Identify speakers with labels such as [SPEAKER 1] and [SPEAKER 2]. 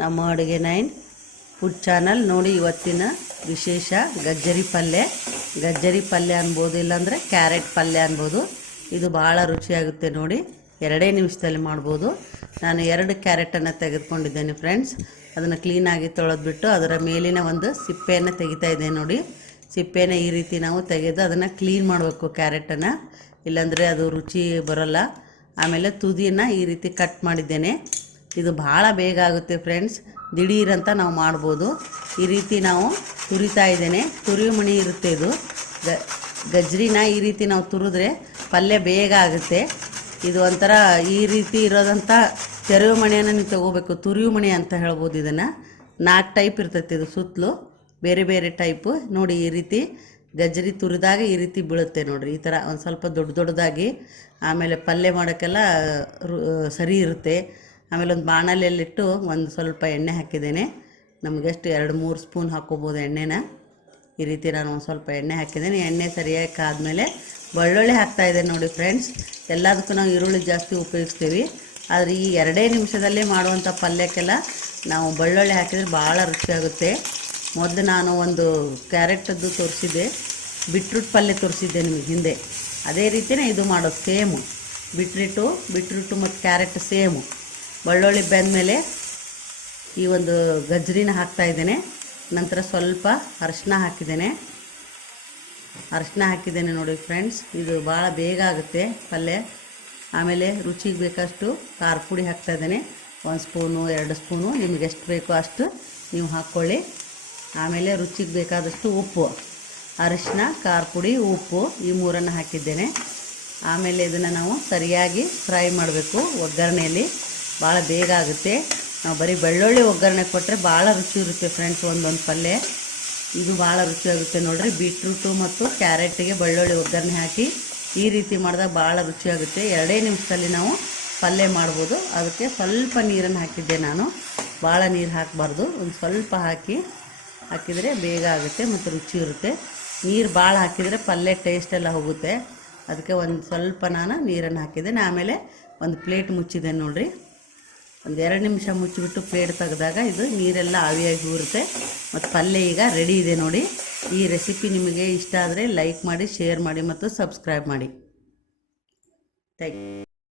[SPEAKER 1] ನಮ್ಮ ಅಡುಗೆ nine food channel ನೋಡಿ ಇವತ್ತಿನ ವಿಶೇಷ ಗಜ್ಜರಿ ಪಲ್ಯ. ಗಜ್ಜರಿ ಪಲ್ಯ ಅನ್ಬೋದು ಇಲ್ಲಾಂದರೆ ಕ್ಯಾರೆಟ್ ಪಲ್ಯ ಅನ್ಬೋದು. ಇದು ಭಾಳ ರುಚಿಯಾಗುತ್ತೆ ನೋಡಿ. ಎರಡೇ ನಿಮಿಷದಲ್ಲಿ ಮಾಡ್ಬೋದು. ನಾನು ಎರಡು ಕ್ಯಾರೆಟನ್ನು ತೆಗೆದುಕೊಂಡಿದ್ದೇನೆ ಫ್ರೆಂಡ್ಸ್. ಅದನ್ನು ಕ್ಲೀನಾಗಿ ತೊಳೆದ್ಬಿಟ್ಟು ಅದರ ಮೇಲಿನ ಒಂದು ಸಿಪ್ಪೆಯನ್ನು ತೆಗಿತಾ ಇದ್ದೇನೆ ನೋಡಿ. ಸಿಪ್ಪೆನ ಈ ರೀತಿ ನಾವು ತೆಗೆದು ಅದನ್ನು ಕ್ಲೀನ್ ಮಾಡಬೇಕು ಕ್ಯಾರೆಟನ್ನು. ಇಲ್ಲಾಂದರೆ ಅದು ರುಚಿ ಬರೋಲ್ಲ. ಆಮೇಲೆ ತುದಿಯನ್ನು ಈ ರೀತಿ ಕಟ್ ಮಾಡಿದ್ದೇನೆ. ಇದು ಭಾಳ ಬೇಗ ಆಗುತ್ತೆ ಫ್ರೆಂಡ್ಸ್. ದಿಢೀರಂತ ನಾವು ಮಾಡ್ಬೋದು. ಈ ರೀತಿ ನಾವು ತುರಿತಾ ಇದ್ದೇನೆ. ತುರಿಯು ಮಣಿ ಇರುತ್ತೆ ಇದು. ಗ, ಗಜ್ರಿನ ಈ ರೀತಿ ನಾವು ತುರಿದ್ರೆ ಪಲ್ಯ ಬೇಗ ಆಗುತ್ತೆ. ಇದು ಒಂಥರ ಈ ರೀತಿ ಇರೋದಂಥ ತೆರವು ಮಣಿಯನ್ನು ನೀವು ತಗೋಬೇಕು. ತುರಿಯು ಮಣಿ ಅಂತ ಹೇಳ್ಬೋದು ಇದನ್ನು. ನಾಲ್ಕು ಟೈಪ್ ಇರ್ತೈತೆ ಇದು ಸುತ್ತಲೂ. ಬೇರೆ ಬೇರೆ ಟೈಪು. ನೋಡಿ ಈ ರೀತಿ ಗಜ್ಜರಿ ತುರಿದಾಗ ಈ ರೀತಿ ಬೀಳುತ್ತೆ ನೋಡಿರಿ. ಈ ಥರ ಒಂದು ಸ್ವಲ್ಪ ದೊಡ್ಡ ದೊಡ್ಡದಾಗಿ ಆಮೇಲೆ ಪಲ್ಯ ಮಾಡೋಕ್ಕೆಲ್ಲ ಸರಿ ಇರುತ್ತೆ. ಆಮೇಲೆ ಒಂದು ಬಾಣಲೆಯಲ್ಲಿಟ್ಟು ಒಂದು ಸ್ವಲ್ಪ ಎಣ್ಣೆ ಹಾಕಿದ್ದೇನೆ. ನಮಗೆಷ್ಟು ಎರಡು ಮೂರು ಸ್ಪೂನ್ ಹಾಕ್ಕೋಬೋದು ಎಣ್ಣೆನ. ಈ ರೀತಿ ನಾನು ಒಂದು ಸ್ವಲ್ಪ ಎಣ್ಣೆ ಹಾಕಿದ್ದೀನಿ. ಎಣ್ಣೆ ಸರಿಯಾಗಿ ಕಾದ್ಮೇಲೆ ಬೆಳ್ಳುಳ್ಳಿ ಹಾಕ್ತಾಯಿದ್ದೇನೆ ನೋಡಿ ಫ್ರೆಂಡ್ಸ್. ಎಲ್ಲದಕ್ಕೂ ನಾವು ಈರುಳ್ಳಿ ಜಾಸ್ತಿ ಉಪಯೋಗಿಸ್ತೀವಿ. ಆದರೆ ಈ ಎರಡೇ ನಿಮಿಷದಲ್ಲೇ ಮಾಡುವಂಥ ಪಲ್ಯಕ್ಕೆಲ್ಲ ನಾವು ಬೆಳ್ಳುಳ್ಳಿ ಹಾಕಿದರೆ ಭಾಳ ರುಚಿಯಾಗುತ್ತೆ. ಮೊದಲು ನಾನು ಒಂದು ಕ್ಯಾರೆಟದ್ದು ತೋರಿಸಿದ್ದೆ. ಬಿಟ್ರೂಟ್ ಪಲ್ಯ ತೋರಿಸಿದ್ದೆ ನಿಮಗೆ ಹಿಂದೆ. ಅದೇ ರೀತಿಯೇ ಇದು ಮಾಡೋದು ಸೇಮು. ಬಿಟ್ರಿಟ್ಟು ಬಿಟ್ರೂಟು ಮತ್ತು ಕ್ಯಾರೆಟ್ ಸೇಮು. ಬೆಳ್ಳುಳ್ಳಿ ಬೆಂದಮೇಲೆ ಈ ಒಂದು ಗಜ್ರಿನ ಹಾಕ್ತಾ ಇದ್ದೇನೆ. ನಂತರ ಸ್ವಲ್ಪ ಅರಶಿನ ಹಾಕಿದ್ದೇನೆ. ಅರಶಿನ ಹಾಕಿದ್ದೇನೆ ನೋಡಿ ಫ್ರೆಂಡ್ಸ್, ಇದು ಭಾಳ ಬೇಗ ಆಗುತ್ತೆ ಪಲ್ಯ. ಆಮೇಲೆ ರುಚಿಗೆ ಬೇಕಷ್ಟು ಖಾರ ಪುಡಿ ಹಾಕ್ತಾ ಇದ್ದೇನೆ. ಒಂದು ಸ್ಪೂನು, ಎರಡು ಸ್ಪೂನು, ನಿಮಗೆ ಎಷ್ಟು ಬೇಕೋ ಅಷ್ಟು ನೀವು ಹಾಕ್ಕೊಳ್ಳಿ. ಆಮೇಲೆ ರುಚಿಗೆ ಬೇಕಾದಷ್ಟು ಉಪ್ಪು, ಅರಶಿನ, ಖಾರ ಪುಡಿ, ಉಪ್ಪು, ಈ ಮೂರನ್ನು ಹಾಕಿದ್ದೇನೆ. ಆಮೇಲೆ ಇದನ್ನು ನಾವು ಸರಿಯಾಗಿ ಫ್ರೈ ಮಾಡಬೇಕು ಒಗ್ಗರಣೆಯಲ್ಲಿ. ಭಾಳ ಬೇಗ ಆಗುತ್ತೆ. ನಾವು ಬರೀ ಬೆಳ್ಳುಳ್ಳಿ ಒಗ್ಗರಣೆ ಕೊಟ್ಟರೆ ಭಾಳ ರುಚಿ ಇರುತ್ತೆ ಫ್ರೆಂಡ್ಸ್ ಒಂದೊಂದು ಪಲ್ಯ ಇದು ಭಾಳ ರುಚಿಯಾಗುತ್ತೆ ನೋಡಿರಿ. ಬೀಟ್ರೂಟು ಮತ್ತು ಕ್ಯಾರೆಟಿಗೆ ಬೆಳ್ಳುಳ್ಳಿ ಒಗ್ಗರಣೆ ಹಾಕಿ ಈ ರೀತಿ ಮಾಡಿದಾಗ ಭಾಳ ರುಚಿಯಾಗುತ್ತೆ ಎರಡೇ ನಿಮಿಷದಲ್ಲಿ ನಾವು ಪಲ್ಯ ಮಾಡ್ಬೋದು. ಅದಕ್ಕೆ ಸ್ವಲ್ಪ ನೀರನ್ನು ಹಾಕಿದ್ದೆ ನಾನು. ಭಾಳ ನೀರು ಹಾಕಬಾರ್ದು. ಒಂದು ಸ್ವಲ್ಪ ಹಾಕಿ ಹಾಕಿದರೆ ಬೇಗ ಆಗುತ್ತೆ ಮತ್ತು ರುಚಿ ಇರುತ್ತೆ. ನೀರು ಭಾಳ ಹಾಕಿದರೆ ಪಲ್ಯ ಟೇಸ್ಟ್ ಎಲ್ಲ ಹೋಗುತ್ತೆ. ಅದಕ್ಕೆ ಒಂದು ಸ್ವಲ್ಪ ನಾನು ನೀರನ್ನು ಹಾಕಿದ್ದೇನೆ ಆಮೇಲೆ ಒಂದು ಪ್ಲೇಟ್ ಮುಚ್ಚಿದೆ ನೋಡಿರಿ. ಒಂದು ಎರಡು ನಿಮಿಷ ಮುಚ್ಚಿಬಿಟ್ಟು ಪ್ಲೇಟ್ ತೆಗೆದಾಗ ಇದು ನೀರೆಲ್ಲ ಆವಿಯಾಗಿ ಊರುತ್ತೆ. ಮತ್ತು ಪಲ್ಯ ಈಗ ರೆಡಿ ಇದೆ ನೋಡಿ. ಈ ರೆಸಿಪಿ ನಿಮಗೆ ಇಷ್ಟ ಆದರೆ ಲೈಕ್ ಮಾಡಿ ಶೇರ್ ಮಾಡಿ ಮತ್ತು ಸಬ್ಸ್ಕ್ರೈಬ್ ಮಾಡಿ. Thank you